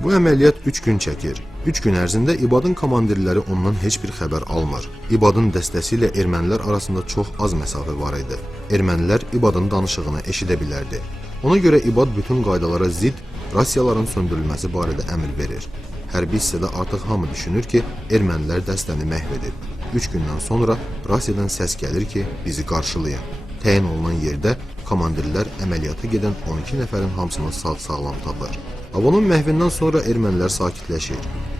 Bu əməliyyat 3 gün çəkir. 3 gün ərzində İBAD-ın komandirləri ondan heç bir xəbər almır. İBAD-ın dəstəsi ilə ermənilər arasında çox az məsafə var idi. Ermənilər İBAD-ın danışığını eşidə bilərdi. Ona görə İBAD bütün qaydalara zidd rasiyaların söndürülməsi barədə əmr verir. Hərbi hissədə artıq hamı düşünür ki, ermənilər dəstəni məhv edib. 3 gündən sonra rasiyadan səs gəlir ki, bizi qarşılayın. Təyin olunan yerdə komandirlər əməliyyata gedən 12 nəfərin hamısını sağ-sağlam tapır. Avonun məhvindən sonra ermənilər sakitləşir.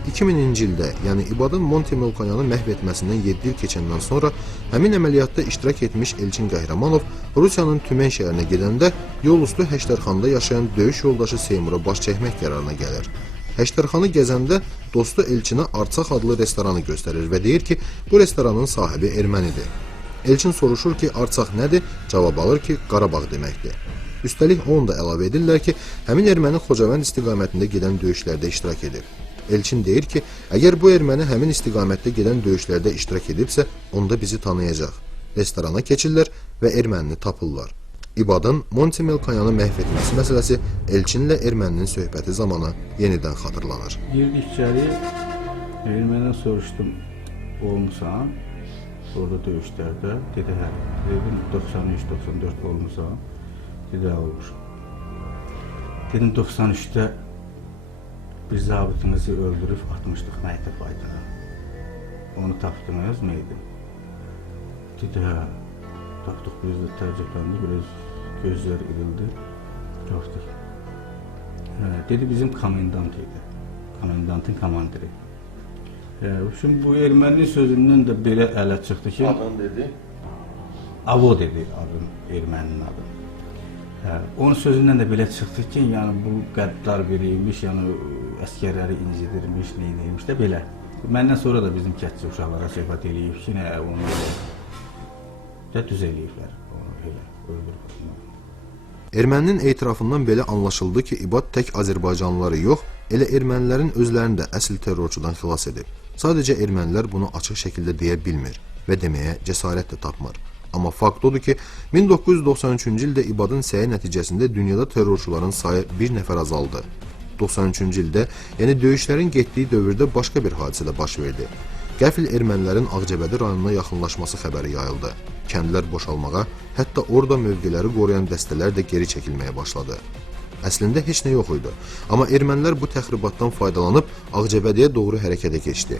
2000-ci ildə, yəni İBAD-ın Montemelkonyanı məhv etməsindən 7 il keçəndən sonra həmin əməliyyatda iştirak etmiş Elçin Qəhrəmanov Rusiyanın Tümen şəhərinə gedəndə yolüstü Həştərxanda yaşayan döyüş yoldaşı Seymura baş çəkmək qərarına gəlir. Həştərxanı gəzəndə dostu Elçinə Artsaq adlı restoranı göstərir və deyir ki, bu restoranın sahibi ermənidir. Elçin soruşur ki, Artsaq nədir? Cavab alır ki, Qarabağ deməkdir. Üstəlik onu da əlavə edirlər ki, həmin erməni Xocavənd istiqamətində gedən döyüşlərdə iştirak edib. Elçin deyir ki, əgər bu erməni həmin istiqamətdə gedən döyüşlərdə iştirak edibsə, onda bizi tanıyacaq. Restorana keçirlər və ermənini tapırlar. İBAD-ın Montemelkonyanı məhv etməsi məsələsi Elçinlə erməninin söhbəti zamanı yenidən xatırlanır. Girdik içəri, ermənidən soruşdum, olmusan, orada döyüşlərdə, dedi hə, dedim 93-94 olmusan, dedi hə olmuşum. Dedim 93-də bir zabitinizi öldürüb atmışdıq Məktəb aydına. Onu tapdınız mı idi? Dedi hə, tapdıq, biz də tərcəkləndi, biraz gözlər irildi, tapdıq. Dedi bizim komendant idi, komendantın komandiri. Şimdi bu erməni sözündən də belə ələ çıxdı ki... Adın dedi? Avo dedi adım, erməninin adı. Onun sözündən də belə çıxdı ki, yəni bu qəddar biriymiş, yəni əskərləri incidirmiş, neymiş də belə. Məndən sonra da bizim kətçi uşaqlara söhbət eləyib ki, nə onu da düz eləyiblər, onu elə öldürüb. Erməninin etirafından belə anlaşıldı ki, İBAD tək Azərbaycanlıları yox, elə ermənilərin özlərini də əsl terrorçudan xilas edib. Sadəcə ermənilər bunu açıq şəkildə deyə bilmir və deməyə cəsarət də tapmır. Amma fakt odur ki, 1993-cü ildə İBAD-ın səyi nəticəsində dünyada terrorçuların sayı bir nəfər azaldı. 93-cü ildə, yəni döyüşlərin getdiyi dövrdə başqa bir hadisə də baş verdi. Qəfil ermənilərin Ağcabədi rayonuna yaxınlaşması xəbəri yayıldı. Kəndlər boşalmağa, hətta orada mövqeləri qoruyan dəstələr də geri çəkilməyə başladı. Əslində heç nə yox idi, amma ermənilər bu təxribatdan faydalanıb Ağcabədiyə doğru hərəkətə keçdi.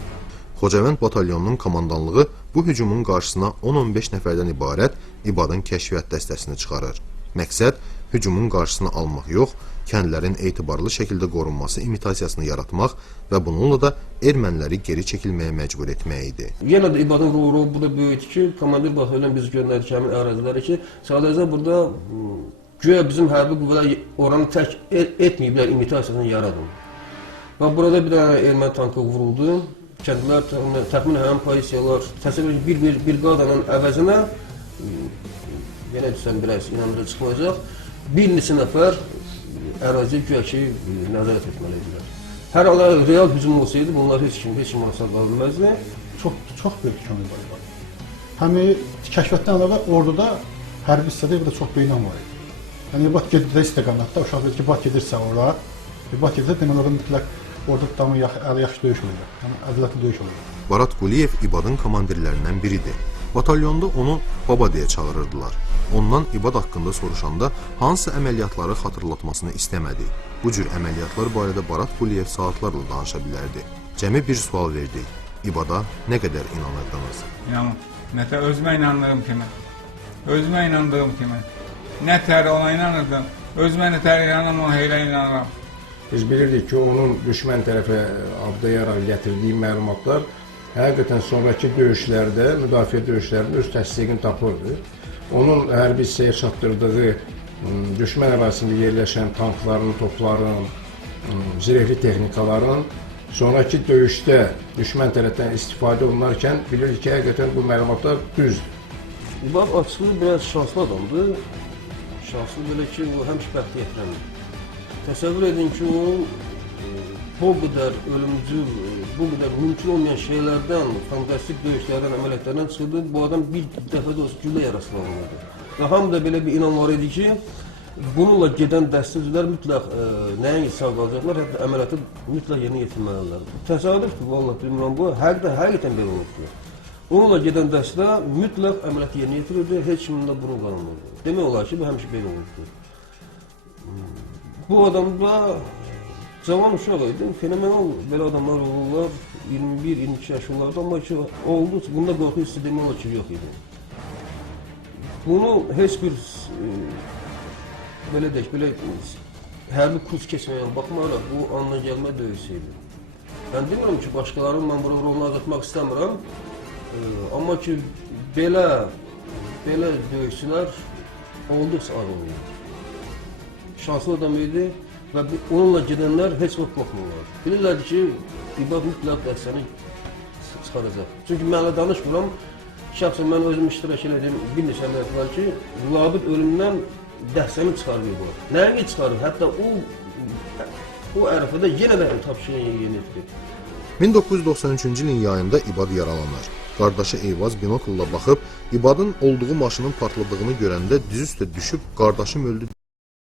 Xocavənd batalyonunun komandanlığı bu hücumun qarşısına 10-15 nəfərdən ibarət İBAD-ın kəşfiyyat dəstəsini çıxarır. Məqsəd hücumun qarşısını almaq yox, kəndlərin etibarlı şəkildə qorunması imitasiyasını yaratmaq və bununla da erməniləri geri çəkilməyə məcbur etmək idi. Yenə də İBAD-ın rolu burada böyükdür ki, komandir batalyon biz göndərdik həmin ərazilərə ki, sadəcə burada güya bizim hərbi qüvvələr oranı tərk etməyiblər, imitasiyasını yaradın. Və burada bir dənə erməni tankı vuruldu. Kəndlər təxminən həmin pozisiyalar təsəvvür bir briqadanın əvəzinə yenə desəm biraz inandırıcı çıxmayacaq, bir neçə nəfər əraziyə güya ki nəzarət etməlidirlər. Hər hala real hücum olsaydı bunlar heç kim ona sağ bilməzdi. Çox böyük kömək var. Həm kəşfiyyatdan əlavə orduda hərbi hissədə bir də çox beynən var idi. Yəni İBAD gedirsə istiqamətdə, uşaq deyir ki, İBAD gedirsə orada, İBAD gedirsə deməli orada mütləq orada damı yaxşı döyüş olacaq, yəni əvvəlki döyüş olacaq. Barat Quliyev İBAD-ın komandirlərindən biridir. Batalyonda onu baba deyə çağırırdılar. Ondan İBAD haqqında soruşanda hansı əməliyyatları xatırlatmasını istəmədi. Bu cür əməliyyatlar barədə Barat Quliyev saatlarla danışa bilərdi. Cəmi bir sual verdik. İBAD-a nə qədər inanırdınız? Yəni, nətər özümə inandığım kimi, nətər ona inanırdım, özümə nətər inanırdım, ona elə inanıram. Biz bilirdik ki, onun düşmən tərəfə abdayaraq gətirdiyi məlumatlar həqiqətən sonraki döyüşlərdə, müdafiə döyüşlərində öz təsdiqini tapırdı. Onun hərbi hissəyə çatdırdığı düşmən ərazisində yerləşən tankların, topların, zirehli texnikaların sonraki döyüşdə düşmən tərəfdən istifadə olunarkən bilirdik ki, həqiqətən bu məlumatlar düzdür. İBAD açığı biraz şanslı adamdır. Şanslı belə ki, o həmişə bəxti yetirəmir. Təsəvvür edin ki, o bu qədər ölümcül, bu qədər mümkün olmayan şeylərdən, fantastik döyüşlərdən, əməliyyatlardan çıxdı. Bu adam bir dəfə də olsa güllə yarasına alınırdı. Və hamı da belə bir inan var idi ki, Bununla gedən dəstə üzvlər mütləq nəinki sağ qalacaqlar, hətta əməliyyatı mütləq yerinə yetirməlidirlər. Təsadüfdür, vallahi bilmirəm bu, həqiqətən belə olubdur. Onunla gedən dəstə mütləq əməliyyatı yerinə yetirirdi, heç kimin də burun qalmırdı. Demək olar ki, bu həmişə belə olubdur. Bu adam da cavan uşaq idi, fenomenal belə adamlar olurlar, 21-22 yaşlarında, amma ki, oldu, bunda qorxu hissi demək olar ki, yox idi. Bunu heç bir belə deyək, belə hərbi kurs keçməyən baxmayaraq bu anla gəlmə döyüşü idi. Mən demirəm ki, başqalarının mən bura rolunu azaltmaq istəmirəm, amma ki, belə döyüşçülər olduqca az olurdu. Şanslı adam idi və onunla gedənlər heç vaxt qorxmurlar. Bilirlərdi ki, İbad mütləq dəstəni çıxaracaq. Çünki mənlə danışmıram, şəxsən mən özüm iştirak elədim, bir neçə əməliyyat var ki, Labid ölümdən dəstəni çıxarıb bu. Nəyi çıxarıb? Hətta o ərəfədə yenə də tapşırığı yerinə yetirdi. 1993-cü ilin yayında İbad yaralanır. Qardaşı Eyvaz binokulla baxıb İbadın olduğu maşının partladığını görəndə dizüstə düşüb qardaşım öldü